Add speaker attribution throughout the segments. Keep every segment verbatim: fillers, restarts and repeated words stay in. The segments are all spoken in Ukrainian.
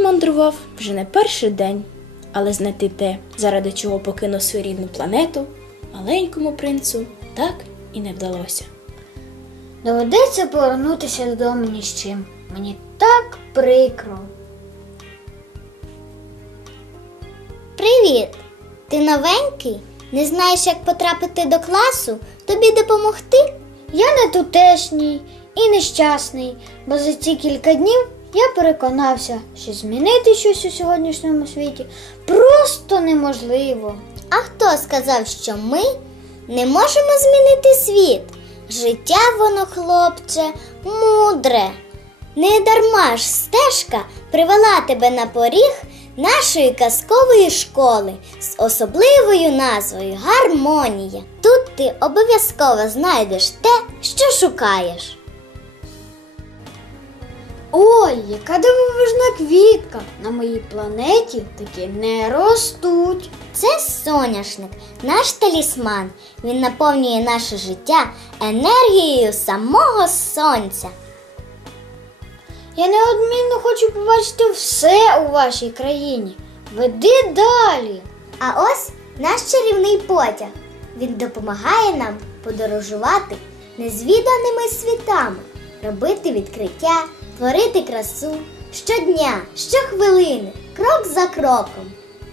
Speaker 1: мандрував вже не перший день, але знайти те, заради чого покинув свою рідну планету, маленькому принцу так і не вдалося.
Speaker 2: Доведеться повернутися додому ні з чим. Мені так прикро.
Speaker 3: Привіт! Ти новенький? Не знаєш, як потрапити до класу? Тобі допомогти?
Speaker 2: Я не тутешній і нещасний, бо за ці кілька днів я переконався, що змінити щось у сьогоднішньому світі просто неможливо.
Speaker 3: А хто сказав, що ми не можемо змінити світ? Життя воно, хлопче, мудре. Не дарма ж стежка привела тебе на поріг нашої казкової школи з особливою назвою «Гармонія». Тут ти обов'язково знайдеш те, що шукаєш.
Speaker 2: Ой, яка дивовижна квітка! На моїй планеті такі не ростуть.
Speaker 3: Це соняшник, наш талісман. Він наповнює наше життя енергією самого сонця.
Speaker 2: Я неодмінно хочу побачити все у вашій країні. Веди далі.
Speaker 3: А ось наш чарівний потяг. Він допомагає нам подорожувати незвіданими світами, робити відкриття, творити красу щодня, щохвилини, крок за кроком.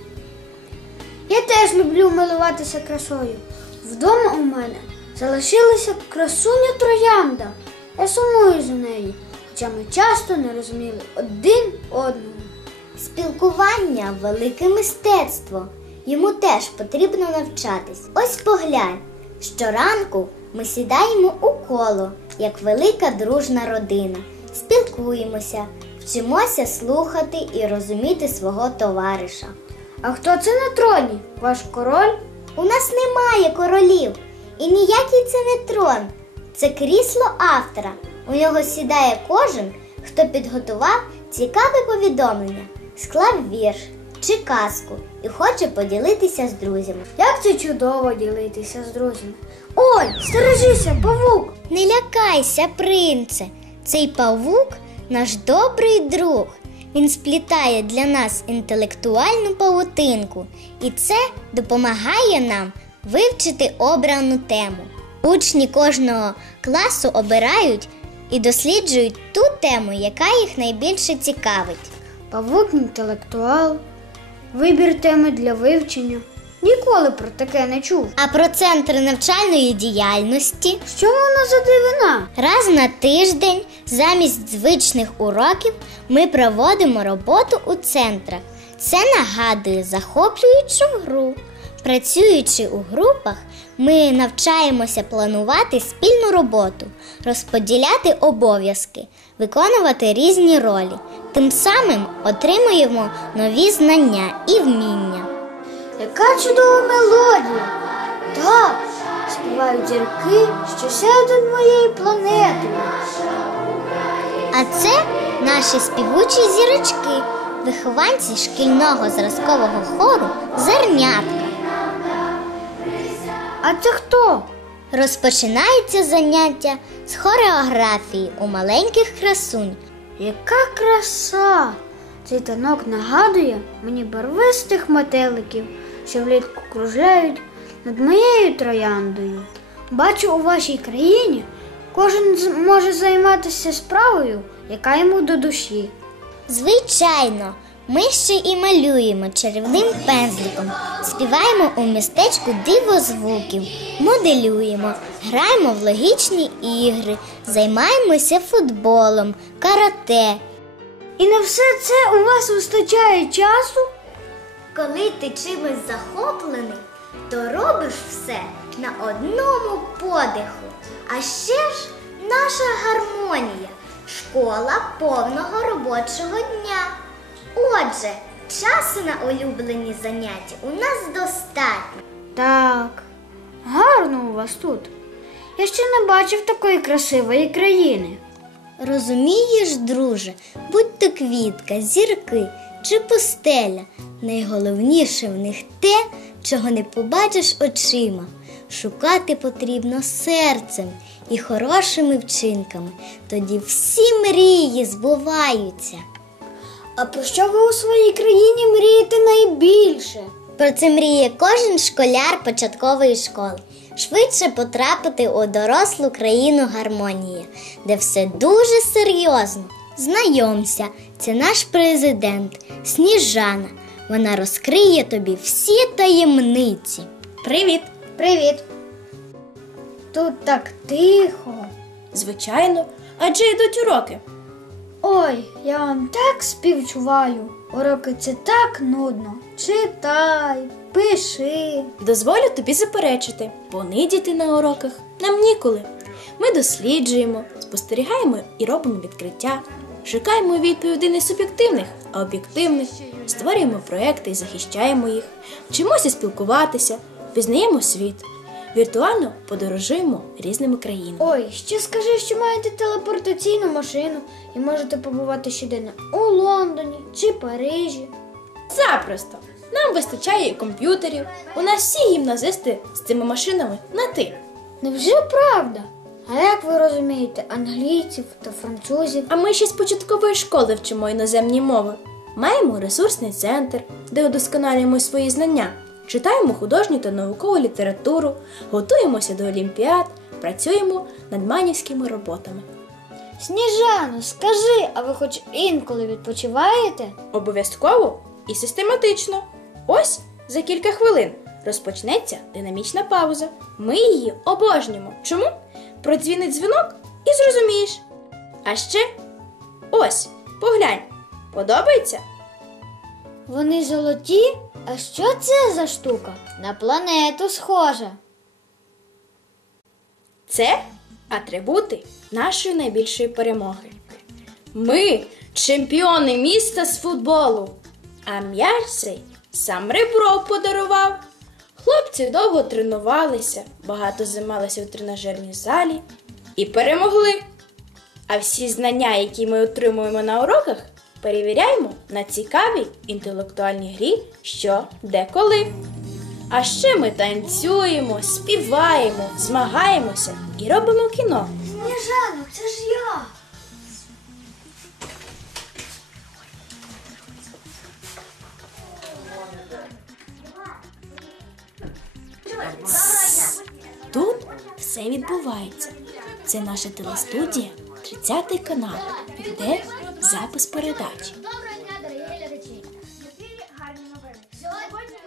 Speaker 2: Я теж люблю милуватися красою. Вдома у мене залишилася красуня троянда. Я сумую за нею, хоча ми часто не розуміли один одного.
Speaker 3: Спілкування – велике мистецтво. Йому теж потрібно навчатись. Ось поглянь, щоранку ми сідаємо у коло, як велика дружна родина. Спілкуємося, вчимося слухати і розуміти свого товариша.
Speaker 2: А хто це на троні? Ваш король?
Speaker 3: У нас немає королів. І ніякий це не трон. Це крісло автора. У нього сідає кожен, хто підготував цікаве повідомлення, склав вірш чи казку і хоче поділитися з друзями.
Speaker 2: Як це чудово ділитися з друзями. Ой, стережися, павук!
Speaker 3: Не лякайся, принце. Цей павук – наш добрий друг. Він сплітає для нас інтелектуальну павутинку. І це допомагає нам вивчити обрану тему. Учні кожного класу обирають і досліджують ту тему, яка їх найбільше цікавить.
Speaker 2: Павук – інтелектуал, вибір теми для вивчення. Ніколи про таке не чув.
Speaker 3: А про центри навчальної діяльності?
Speaker 2: Що вона за дивина?
Speaker 3: Раз на тиждень замість звичних уроків ми проводимо роботу у центрах. Це нагадує захоплюючу гру. Працюючи у групах, ми навчаємося планувати спільну роботу, розподіляти обов'язки, виконувати різні ролі. Тим самим отримуємо нові знання і вміння.
Speaker 2: Яка чудова мелодія! Так, співають зірки, що сяють над моєю планетою.
Speaker 3: А це наші співучі зірочки, вихованці шкільного зразкового хору «Зернятка».
Speaker 2: А це хто?
Speaker 3: Розпочинається заняття з хореографії у маленьких красунь.
Speaker 2: Яка краса! Цей танок нагадує мені барвистих метеликів, що влітку кружляють над моєю трояндою. Бачу, у вашій країні кожен може займатися справою, яка йому до душі.
Speaker 3: Звичайно, ми ще і малюємо чарівним пензликом, співаємо у містечку дивозвуків, моделюємо, граємо в логічні ігри, займаємося футболом, карате.
Speaker 2: І на все це у вас вистачає часу?
Speaker 3: Коли ти чимось захоплений, то робиш все на одному подиху. А ще ж наша гармонія – школа повного робочого дня. Отже, часу на улюблені заняття у нас достатньо.
Speaker 2: Так, гарно у вас тут. Я ще не бачив такої красивої країни.
Speaker 3: Розумієш, друже, будь то квітка, зірки чи пустеля, найголовніше в них те, чого не побачиш очима. Шукати потрібно серцем і хорошими вчинками. Тоді всі мрії збуваються.
Speaker 2: А про що ви у своїй країні мрієте найбільше?
Speaker 3: Про це мріє кожен школяр початкової школи. Швидше потрапити у дорослу країну гармонії, де все дуже серйозно. Знайомся, це наш президент Сніжана. Вона розкриє тобі всі таємниці.
Speaker 1: Привіт!
Speaker 2: Привіт. Тут так тихо.
Speaker 1: Звичайно, адже йдуть уроки.
Speaker 2: Ой, я вам так співчуваю. Уроки це так нудно. Читай, пиши.
Speaker 1: Дозволю тобі заперечити, бо нидіти на уроках нам ніколи. Ми досліджуємо, спостерігаємо і робимо відкриття, шукаємо відповідей не суб'єктивних, а об'єктивних, створюємо проекти і захищаємо їх, вчимося спілкуватися, пізнаємо світ, віртуально подорожуємо різними країнами.
Speaker 2: Ой, ще скажи, що маєте телепортаційну машину і можете побувати щоденно у Лондоні чи Парижі.
Speaker 1: Запросто! Нам вистачає і комп'ютерів, у нас всі гімназисти з цими машинами на «ти».
Speaker 2: Невже правда? А як ви розумієте англійців та французів?
Speaker 1: А ми ще з початкової школи вчимо іноземні мови. Маємо ресурсний центр, де удосконалюємо свої знання, читаємо художню та наукову літературу, готуємося до олімпіад, працюємо над манівськими роботами.
Speaker 2: Сніжано, скажи, а ви хоч інколи відпочиваєте?
Speaker 1: Обов'язково і систематично. Ось за кілька хвилин розпочнеться динамічна пауза. Ми її обожнюємо. Чому? Продзвінить дзвінок і зрозумієш. А ще ось, поглянь. Подобається?
Speaker 2: Вони золоті? А що це за штука? На планету схожа.
Speaker 1: Це атрибути нашої найбільшої перемоги. Ми чемпіони міста з футболу, а м'яч цей сам Ребров подарував. Хлопці довго тренувалися, багато займалися у тренажерній залі і перемогли. А всі знання, які ми отримуємо на уроках, перевіряємо на цікавій інтелектуальній грі «Що, де, коли». А ще ми танцюємо, співаємо, змагаємося і робимо кіно.
Speaker 2: Сніжано, це ж я.
Speaker 1: Тут все відбувається. Це наша телестудія, тридцятий канал, де запис передачі.
Speaker 2: Доброго дня, дорогі глядачі. В ефірі гарні новини. Сьогодні...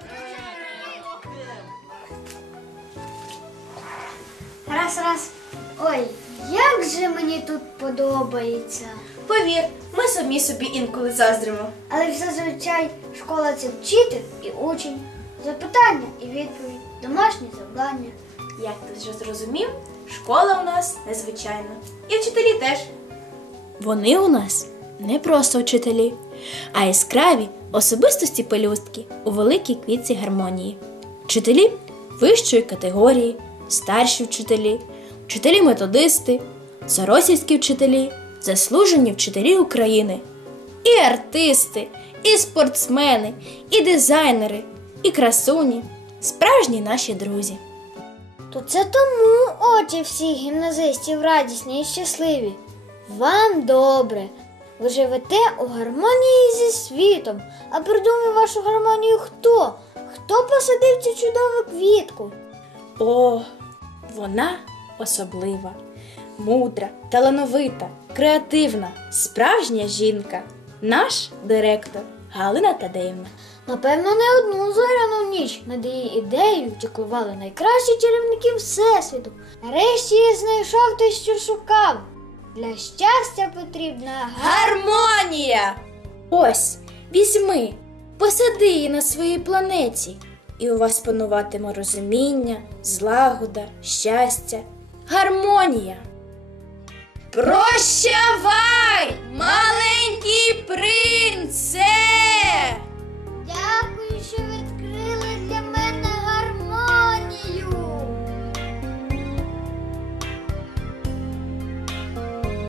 Speaker 2: Раз, раз. Ой, як же мені тут подобається.
Speaker 1: Повір, ми самі собі інколи заздримо.
Speaker 2: Але зазвичай школа – це вчитель і учень. Запитання і відповідь, домашні завдання.
Speaker 1: Як ти вже зрозумів, школа у нас незвичайна. І вчителі теж. Вони у нас не просто вчителі, а яскраві особистості пелюстки у великій квітці гармонії. Вчителі вищої категорії, старші вчителі, вчителі-методисти, соросівські вчителі, заслужені вчителі України. І артисти, і спортсмени, і дизайнери, і красуні, справжні наші друзі.
Speaker 2: То це тому очі всіх гімназистів радісні і щасливі. Вам добре. Ви живете у гармонії зі світом. А придумав вашу гармонію хто? Хто посадив цю чудову квітку?
Speaker 1: О, вона особлива, мудра, талановита, креативна, справжня жінка. Наш директор Галина Тадеївна.
Speaker 2: Напевно, не одну зоряну ніч над її ідеєю чеклували найкращі чарівники Всесвіту. Нарешті я знайшов те, що шукав. Для щастя потрібна
Speaker 1: Гармонія! Ось, візьми, посади її на своїй планеті, і у вас пануватиме розуміння, злагода, щастя, гармонія. Прощавай!